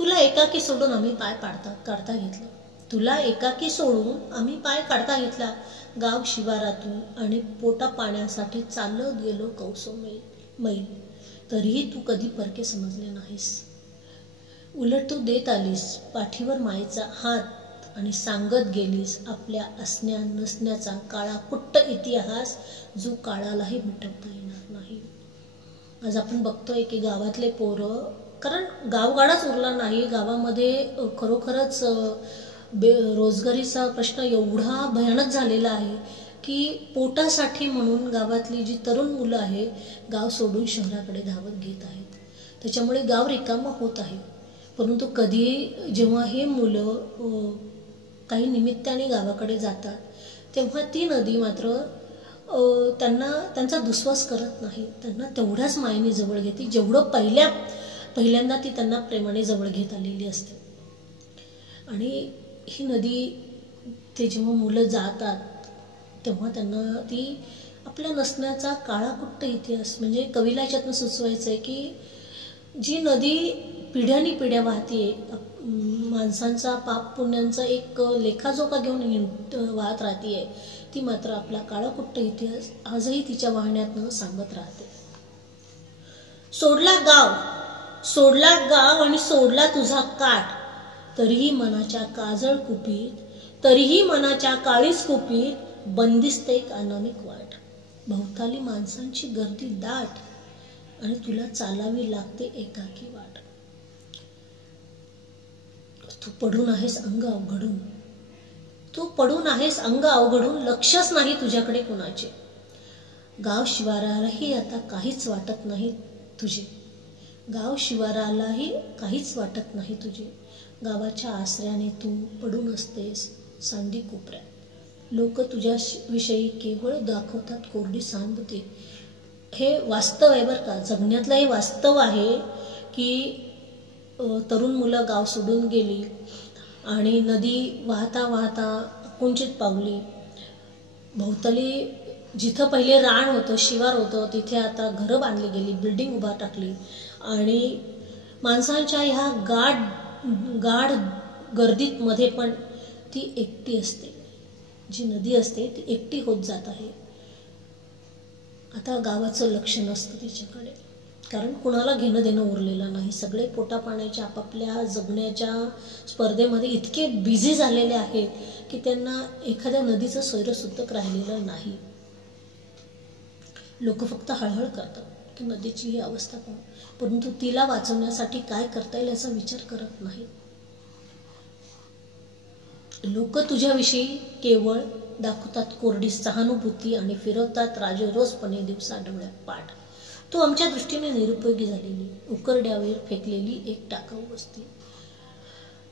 तुला एकाकी सोडून आम्ही पाय काढता घेतला. तुला एकाकी सोडून आम्ही पाय काढता घेतला. गाव शिवारातून आणि पोटा पाण्यासाठी चालत गेलो कौसो मैल. तरीही तू कधी परके समजले नाहीस. उलट तू देत आलीस पाठीवर मायेचा हात आणि सांगत गेलीस आपल्या असण्या नसण्याचा काळाकुट्ट इतिहास जो काळालाही मिटवता येणार नाही. आज आपण बघतोय की गावातले पोरं, कारण गावगाडाच उरला नाही, गावामध्ये खरोखरच रोजगारीचा प्रश्न एवढा भयानक झालेला आहे की पोटासाठी म्हणून गावातली जी तरुण मुलं आहे गाव सोडून शहराकडे धावत घेत आहेत. त्याच्यामुळे गाव रिकामं होत आहे. परंतु कधी जेव्हा हे मुलं काही निमित्ताने गावाकडे जातात तेव्हा ती नदी मात्र त्यांना त्यांचा दुस्वास करत नाही. त्यांना तेवढ्याच मायेने जवळ घेते जेवढं पहिल्यांदा ती त्यांना प्रेमाने जवळ घेत आलेली असते. आणि ही नदी ते जेव्हा मुलं जातात तेव्हा त्यांना ती आपल्या नसण्याचा काळाकुट्ट इतिहास, म्हणजे कवीला याच्यातनं सुचवायचं आहे की जी नदी पिढ्यानी पिढ्या वाहते, माणसांचा पाप पुण्यांचा एक लेखाजोखा घेऊन वाहत राहते, ती मात्र आपला काळाकुट्ट इतिहास आजही तिच्या वाहण्यातनं सांगत राहते. सोडला गाव आणि सोडला तुझा काठ, तरीही मनाच्या काजळ कुपीत, तरीही मनाच्या काळीच कुपीत बंदिस्त एक अनामिक वाट. भोवताली माणसांची गर्दी दाट आणि तुला चालावी लागते एकाकी वाट. तू पडून आहेस अंग अवघडून, लक्षच नाही तुझ्याकडे कुणाचे. गाव शिवारालाही आता काहीच वाटत नाही तुझे. गावाच्या आसऱ्याने तू पडून असतेस सांडी कोपऱ्यात. लोक तुझ्या विषयी केवळ दाखवतात कोरडी सहानुभूती. हे वास्तव आहे बरं का, जगण्यातलं हे वास्तव आहे की तरुण मुलं गाव सोडून गेली आणि नदी वाहता वाहता कुंचित पावली. भोवताली जिथं पहिले रान होतं, शिवार होतं, तिथे आता घरं बांधली गेली, बिल्डिंग उभा टाकली आणि माणसांच्या ह्या गाढ गर्दीत मध्ये पण ती एकटी असते. जी नदी असते ती एकटी होत जात आहे. आता गावाचं लक्ष नसतं तिच्याकडे, कारण कुणाला घेणं देणं उरलेलं नाही. सगळे पोटापाण्याच्या आपापल्या जगण्याच्या स्पर्धेमध्ये इतके बिझी झालेले आहेत की त्यांना एखाद्या नदीचं सोयरसुद्धा राहिलेलं नाही. लोक फक्त हळहळ करतात की नदीची ही अवस्था पाहून, परंतु तिला वाचवण्यासाठी काय करता येईल याचा विचार करत नाही. लोक तुझ्याविषयी केवळ दाखवतात कोरडी सहानुभूती आणि फिरवतात राजरोसपणे दिवसा डोळ्यात पाठ. तू आमच्या दृष्टीने निरुपयोगी झालेली, उकरड्यावर फेकलेली एक टाकाऊ वस्ती.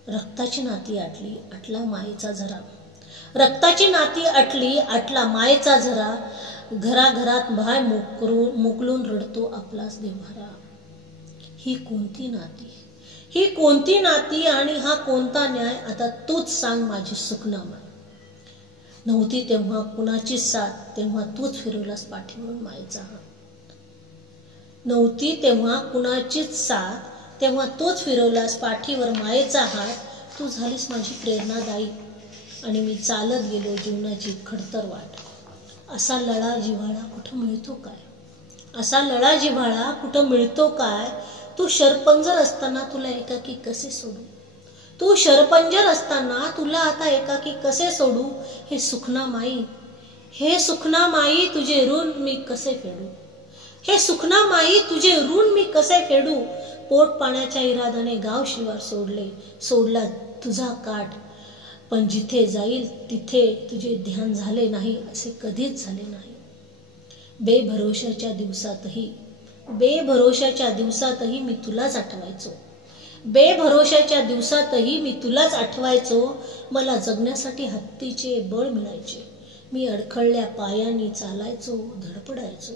रक्ताची नाती आटली, आटला मायेचा झरा. रक्ताची नाती आटली, आटला मायेचा झरा. घराघरात भाय मोकलून रडतो आपलाच देव्हारा. ही कोणती नाती आणि हा कोणता न्याय, आता तूच सांग माझी सुखनामाय. नव्हती तेव्हा कुणाची साथ, तेव्हा तूच फिरवलास पाठीवरून मायेचा हात. नव्हती तेव्हा कुणाचीच साथ, तेव्हा तूच फिरवलास पाठीवर मायेचा हात. तू झालीस माझी प्रेरणादायी आणि मी चालत गेलो जीवनाची खडतर वाट. असा लळा जिव्हाळा कुठं मिळतो काय? तू शरपंजर असताना तुला एकाकी कसे सोडू? आता एकाकी कसे सोडू? हे सुखना माई तुझे ऋण मी कसे फेडू? पोट पाण्याच्या इरादाने गाव शिवार सोडला तुझा काठ. पण जिथे जाईल तिथे तुझे ध्यान झाले नाही, असे कधीच झाले नाही. बेभरोशाच्या दिवसातही मी तुलाच आठवायचो. मला जगण्यासाठी हत्तीचे बळ मिळायचे. मी अडखळल्या पायांनी चालायचो, धडपडायचो.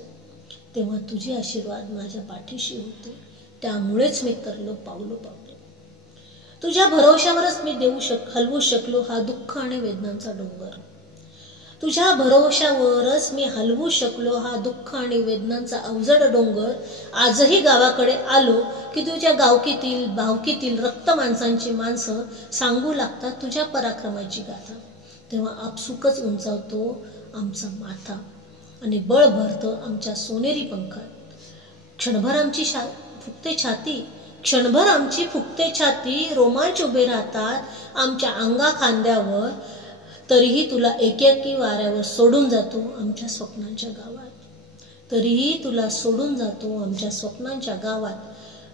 तेव्हा तुझे आशीर्वाद माझ्या पाठीशी होते. त्यामुळेच मी तरलो पावलो. तुझ्या भरोशावरच मी हलवू शकलो हा दुःख आणि वेदनांचा डोंगर. तुझ्या भरोशावरच मी हलवू शकलो हा दुःख आणि वेदनांचा अवजड डोंगर. आजही गावाकडे आलो की तुझ्या गावकीतील भावकीतील रक्त माणसांची माणसं सांगू लागतात तुझ्या पराक्रमाची गाथा. तेव्हा आपसुकच उंचावतो आमचा माथा आणि बळ भरतं आमच्या सोनेरी पंखात. क्षणभर आमची फुगते छाती, क्षणभर आमची फुगते छाती, रोमांच उभे राहतात आमच्या अंगा खांद्यावर. तरीही तुला एकेकी वाऱ्यावर सोडून जातो आमच्या स्वप्नांच्या गावात. तरीही तुला सोडून जातो आमच्या स्वप्नांच्या गावात.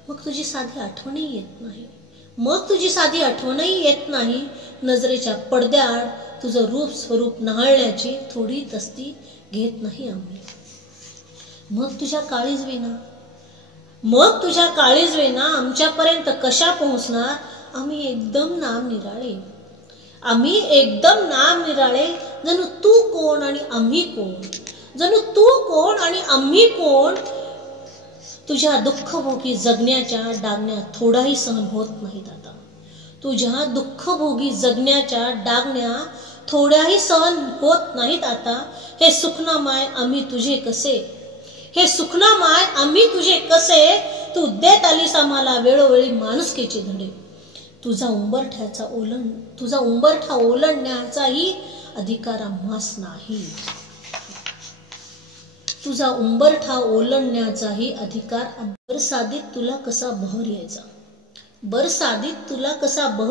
मग तुझी साधी आठवणही येत नाही, मग तुझी साधी आठवणही येत नाही. नजरेच्या पडद्याआड तुझं रूप स्वरूप न्हाळण्याची थोडी तस्ती घेत नाही आम्ही. मग तुझ्या काळीज वेना आमच्यापर्यंत कशा पोहोचणार. आम्ही एकदम नाम निराळे. जणू तू कोण आणि आम्ही कोण. तुझ्या दुःखभोगी जगण्याच्या डागण्या थोडाही सहन होत नाहीत आता. तुझ्या दुःखभोगी जगण्याच्या डागण्या थोड्याही सहन होत नाहीत आता. हे सुखनामाय आम्ही तुझे कसे. तू देत आलीस आम्हाला वेळोवेळी माणुसकीचे धडे. तुझा उंबरठा ओलांडण्याचाही अधिकार आम्हास नाही. तुझा उंबरठा ओलांडण्याचाही अधिकार. बरसादीत तुला कसा बहर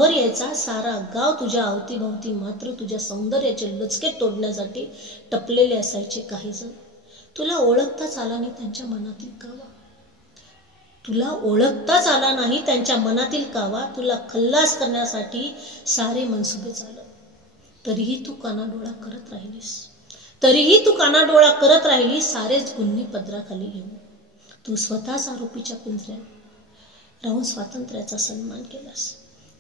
यायचा. सारा गाव तुझ्या अवतीभवती मात्र तुझ्या सौंदर्याचे लचके तोडण्यासाठी टपलेले असायचे काही जण. तुला ओळखताच आला नाही त्यांच्या मनातील कावा. तुला खल्लास करण्यासाठी सारे मनसुबे चालत. तरीही तू कानाडोळा करत राहिली. सारेच गुन्हे पदराखाली घेऊन. तू स्वतःच आरोपीच्या पिंजऱ्यात राहून स्वातंत्र्याचा सन्मान केलास.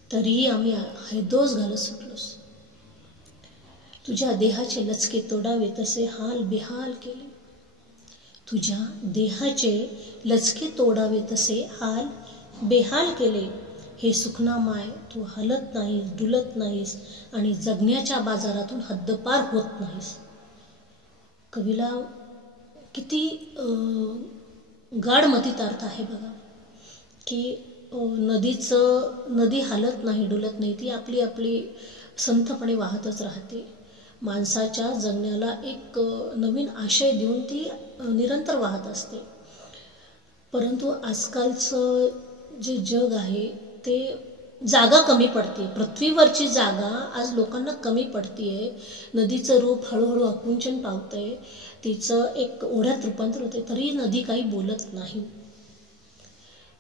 तरीही आम्ही हैदोस घालत सुटलोस. तुझ्या देहाचे लचके तोडावे तसे हाल बेहाल केले. तुझ्या देहाचे लचके तोडावे तसे हाल बेहाल केले. हे सुखनामाय तू हलत नाहीस, डुलत नाहीस आणि जगण्याच्या बाजारातून हद्दपार होत नाहीस. कवीला किती गाढमतीत अर्थ आहे बघा, की नदी हलत नाही, डुलत नाही, ती आपली आपली संथपणे वाहतच राहते. माणसाच्या जगण्याला एक नवीन आशय देऊन ती निरंतर वाहत असते. परंतु आजकालचं जे जग आहे ते जागा कमी पडते. पृथ्वीवरची जागा आज लोकांना कमी पडतीये. नदीचं रूप हळूहळू आकुंचन पावतंय, तिचं एक ओढ्यात रूपांतर होते. तरी नदी काही बोलत नाही.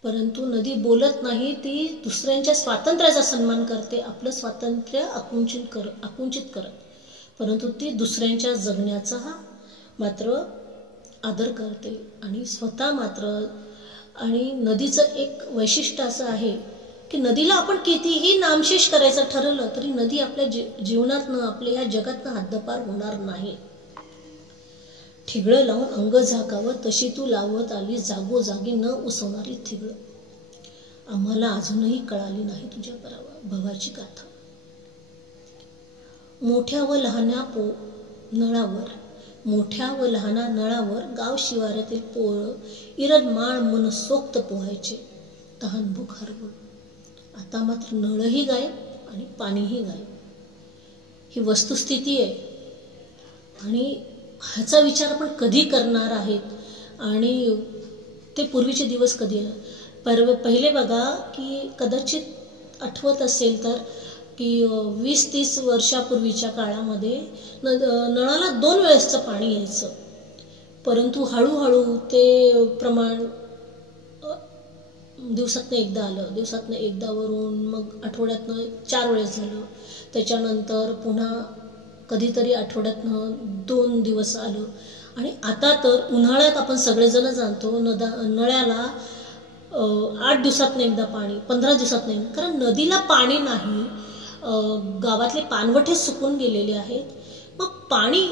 परंतु नदी बोलत नाही, ती दुसऱ्यांच्या स्वातंत्र्याचा सन्मान करते, आपलं स्वातंत्र्य आकुंचित करत. परंतु ती दुसऱ्यांच्या जगण्याचा मात्र आदर करते आणि स्वतः मात्र. आणि नदीचं एक वैशिष्ट्य असं आहे की नदीला आपण कितीही नामशेष करायचं ठरवलं तरी नदी आपल्या जीवनातनं, आपल्या ह्या जगातनं हद्दपार होणार नाही. ठिगळं लावून अंग झाकावं तशी तू लावत आली जागोजागी न उसवणारी ठिगळं. आम्हाला अजूनही कळाली नाही तुझ्या भवाची गाथा. मोठ्या व लहाना नळावर गाव शिवारातील पोरं इरदमाळ मनसोक्त पोहायचे तहानभूक हरवून. आता मात्र नळही गायब आणि पाणीही गायब. ही वस्तुस्थिती आहे आणि ह्याचा विचार आपण कधी करणार आहेत आणि ते पूर्वीचे दिवस कधी येणार. पहिले बघा की कदाचित आठवत असेल तर की 20-30 वर्षापूर्वीच्या काळामध्ये नळाला 2 वेळेसचं पाणी यायचं. परंतु हळूहळू ते प्रमाण दिवसातनं एकदा आलं, दिवसातनं एकदावरून मग आठवड्यातनं 4 वेळेस झालं, त्याच्यानंतर पुन्हा कधीतरी आठवड्यातनं 2 दिवस आलं. आणि आता तर उन्हाळ्यात आपण सगळेजण जाणतो नळ्याला 8 दिवसातनं एकदा पाणी, 15 दिवसातनं एकदा. कारण नदीला पाणी नाही, गावातले पाणवठे सुकून गेलेले आहेत. मग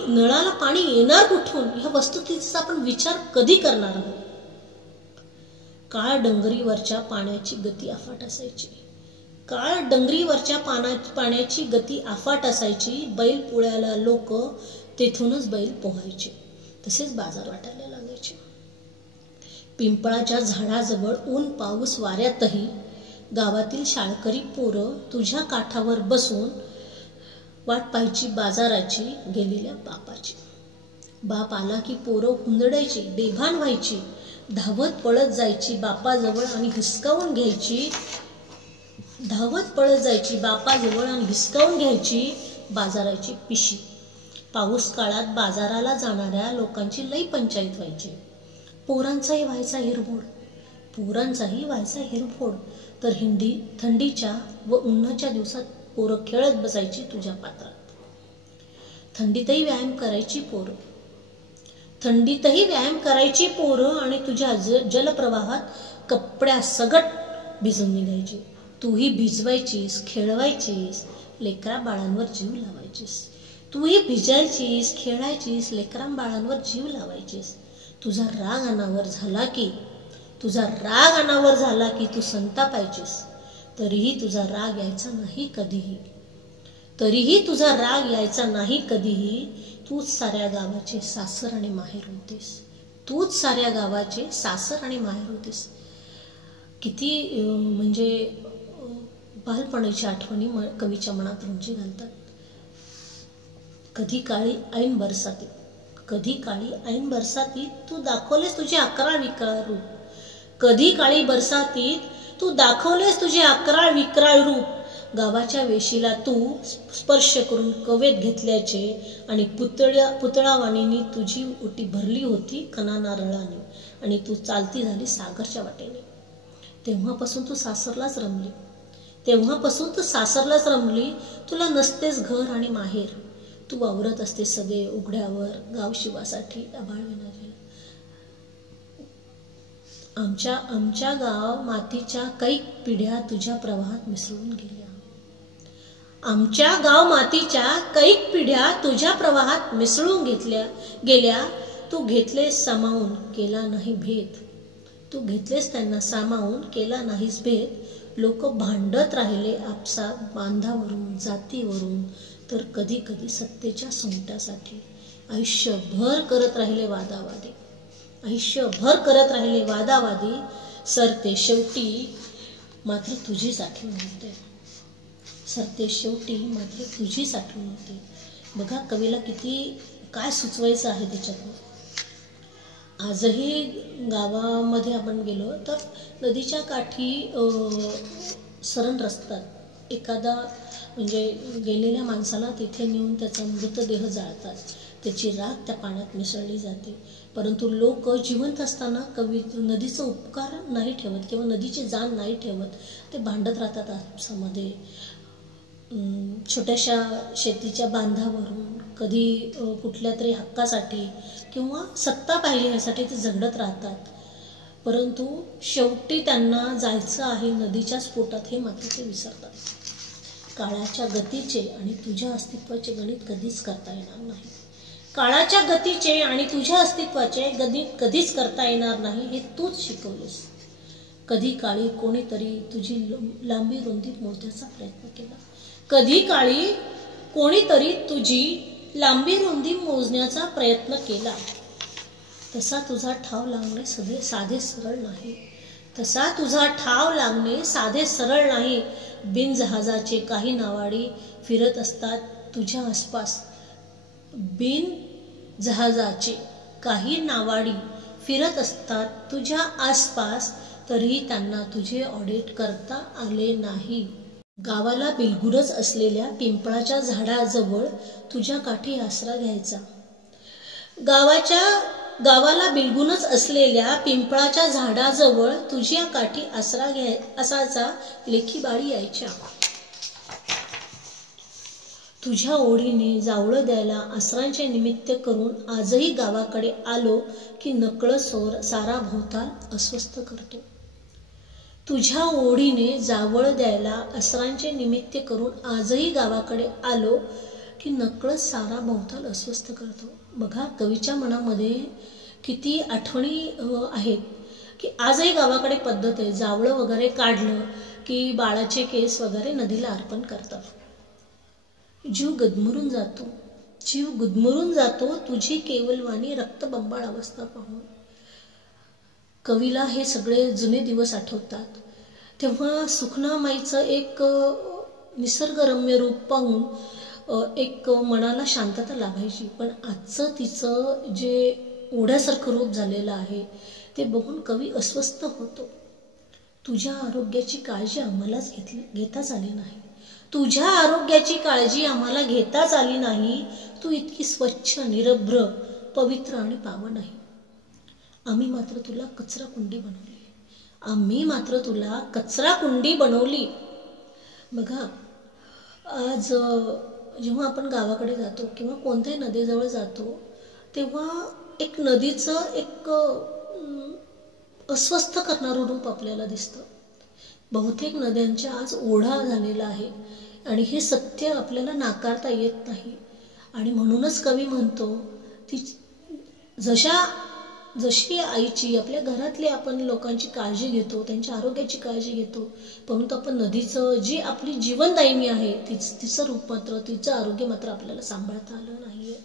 नळाला पाणी येणार कुठून, ह्या वस्तुस्थितीचा आपण विचार कधी करणार आहोत. काळ डंगरीवरच्या पाण्याची गती अफाट असायची. बैल पोळ्याला लोक तेथूनच बैल पोहायचे, तसेच बाजार वाटायला लागायचे. पिंपळाच्या झाडाजवळ ऊन पाऊस वाऱ्यातही गावातील शाळकरी पोरं तुझ्या काठावर बसून वाट पाहायची बाजाराची गेलेल्या बापाची. बाप आला की पोरं हुंदडायची, बेभान व्हायची, धावत पळत जायची बापाजवळ आणि हिसकावून घ्यायची. बाजाराची पिशी. पाऊस काळात बाजाराला जाणाऱ्या लोकांची लई पंचायत व्हायची. पोरांचाही व्हायचा हिरफोड. तर थंडीच्या व उन्हाच्या दिवसात पोरं खेळत बसायची तुझ्या पात्रात. थंडीतही व्यायाम करायची पोरं आणि तुझ्या जलप्रवाहात कपड्यासकट भिजून निघायची. तूही भिजवायचीस, खेळवायचीस, लेकरा बाळांवर जीव लावायचीस. तुझा राग अनावर झाला की तू संतापायचीस. तरीही तुझा राग यायचा नाही कधीही. तूच साऱ्या गावाचे सासर आणि माहेर होतीस. किती म्हणजे बालपणाच्या आठवणी कवीच्या मनात रुंजी घालतात. कधी काळी ऐन बरसातीत तू दाखवलेस तुझे 11 विक्राळ रूप. गावाच्या वेशीला तू स्पर्श करून कवेत घेतल्याचे आणि पुतळावाणीनी तुझी ओटी भरली होती कणा नारळाने आणि तू चालती झाली सागरच्या वाटेने. तेव्हापासून तू सासरलाच रमली. तुला नसतेस घर आणि माहेर. तू वावरत असते सगळे उघड्यावर गाव शिवासाठी आभाळ विणायला. आमच्या गाव मातीच्या कैक पिढ्या तुझ्या प्रवाहात मिसळून गेल्या. तू घेतलेस सामावून केला नाही भेद. केला नाहीस भेद. लोक भांडत राहिले आपसात बांधावरून, जातीवरून, तर कधी कधी सत्तेच्या सोंगट्यासाठी. आयुष्यभर करत राहिले वादावादी. सरते शेवटी मात्र तुझीच आठवण होते. बघा कवीला किती काय सुचवायचं आहे त्याच्यातून. आजही गावामध्ये आपण गेलो तर नदीच्या काठी सरण रचतात. एखादा म्हणजे गेलेल्या माणसाला तिथे नेऊन त्याचा मृतदेह जाळतात. त्याची राख त्या पाण्यात मिसळली जाते. परंतु लोक जिवंत असताना नदीचा उपकार नाही ठेवत किंवा नदीची जाण नाही ठेवत. ते भांडत राहतात आपसामध्ये. छोट्याशा शेतीच्या बांधावरून कधी कुठल्या तरी हक्कासाठी किंवा सत्ता पाहिली यासाठी ते झगडत राहतात. परंतु शेवटी त्यांना जायचं आहे नदीच्याच पोटात हे मात्र ते विसरतात. काळाच्या गतीचे आणि तुझ्या अस्तित्वाचे गणित कधीच करता येणार नाही. हे तूच शिकवलेस. कधी काळी कोणीतरी तुझी लांबी रुंदी मोजण्याचा प्रयत्न केला. तसा तुझा ठाव लागणे साधे सरळ नाही. बिनजहाजाचे काही नावाडी फिरत असतात तुझ्या आसपास. तरीही त्यांना तुझे ऑडिट करता आले नाही. गावाला बिलगुनच असलेल्या पिंपळाच्या झाडाजवळ तुझ्या काठी आसरा घ्यायचा. गावाला बिलगुनच असलेल्या पिंपळाच्या झाडाजवळ तुझ्या काठी आसरा असायचा. लेखी बाळी यायच्या. तुझ्या ओढीने जावळं द्यायला आसरांचे निमित्त करून आजही गावाकडे आलो की नकळत सारा भोवताल अस्वस्थ करतो. तुझ्या ओढीने जावळं द्यायला आसरांचे निमित्त करून आजही गावाकडे आलो की नकळत सारा भोवताल अस्वस्थ करतो. बघा कवीच्या मनामध्ये किती आठवणी आहेत की आजही गावाकडे पद्धत आहे. जावळं वगैरे काढलं की बाळाचे केस वगैरे नदीला अर्पण करतात. जीव गदमरून जातो. जीव गुदमरून जातो तुझी केवलवाणी रक्तबंबाळ अवस्था पाहून. कवीला हे सगळे जुने दिवस आठवतात. तेव्हा सुखनामाईचं एक निसर्गरम्य रूप पाहून एक मनाला शांतता लाभायची. पण आजचं तिचं जे ओढ्यासारखं रूप झालेलं आहे ते बघून कवी अस्वस्थ होतो. तुझ्या आरोग्याची काळजी आम्हालाच घेताच आली नाही. तुझ्या आरोग्याची काळजी आम्हाला घेताच आली नाही. तू इतकी स्वच्छ, निरभ्र, पवित्र आणि पावन आहे. आम्ही मात्र तुला कचरा कुंडी बनवली. आम्ही मात्र तुला कचरा कुंडी बनवली. बघा, आज जेव्हा आपण गावाकडे जातो किंवा कोणत्याही नदीजवळ जातो तेव्हा एक नदीचं एक अस्वस्थ करणारं रूप आपल्याला दिसतं. बहुतेक नद्यांच्या आज ओढा झालेला आहे आणि हे सत्य आपल्याला नाकारता येत नाही. आणि म्हणूनच कवी म्हणतो ती जशी आईची आपल्या घरातली आपण लोकांची काळजी घेतो, त्यांच्या आरोग्याची काळजी घेतो, परंतु आपण नदीचं जी आपली जीवनदायिनी आहे तिचं रूप मात्र, तिचं आरोग्य मात्र आपल्याला सांभाळता आलं नाहीये.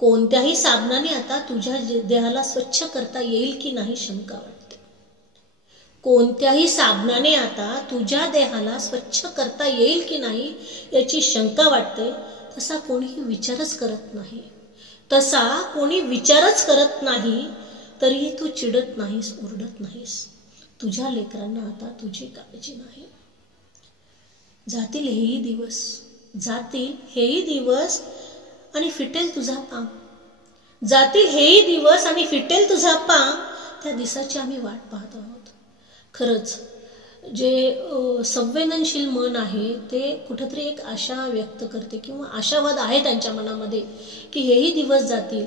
कोणत्याही साबणाने आता तुझ्या देहाला स्वच्छ करता येईल की नाही शंका वाटते. कोणत्याही साबणाने आता तुझ्या देहाला स्वच्छ करता येईल की नाही याची शंका वाटते. तसा कोणी विचारच करत नाही. तरीही तू चिडत नाहीस, ओरडत नाहीस. तुझ्या लेकरांना आता तुझी काळजी नाही. जातील हेही दिवस आणि फिटेल तुझा पांग. जातील हेही दिवस आणि फिटेल तुझा पांग. त्या दिवसाची आम्ही वाट पाहत आहोत. खरंच जे संवेदनशील मन आहे ते कुठेतरी एक आशा व्यक्त करते किंवा आशावाद आहे त्यांच्या मनामध्ये की हेही दिवस जातील.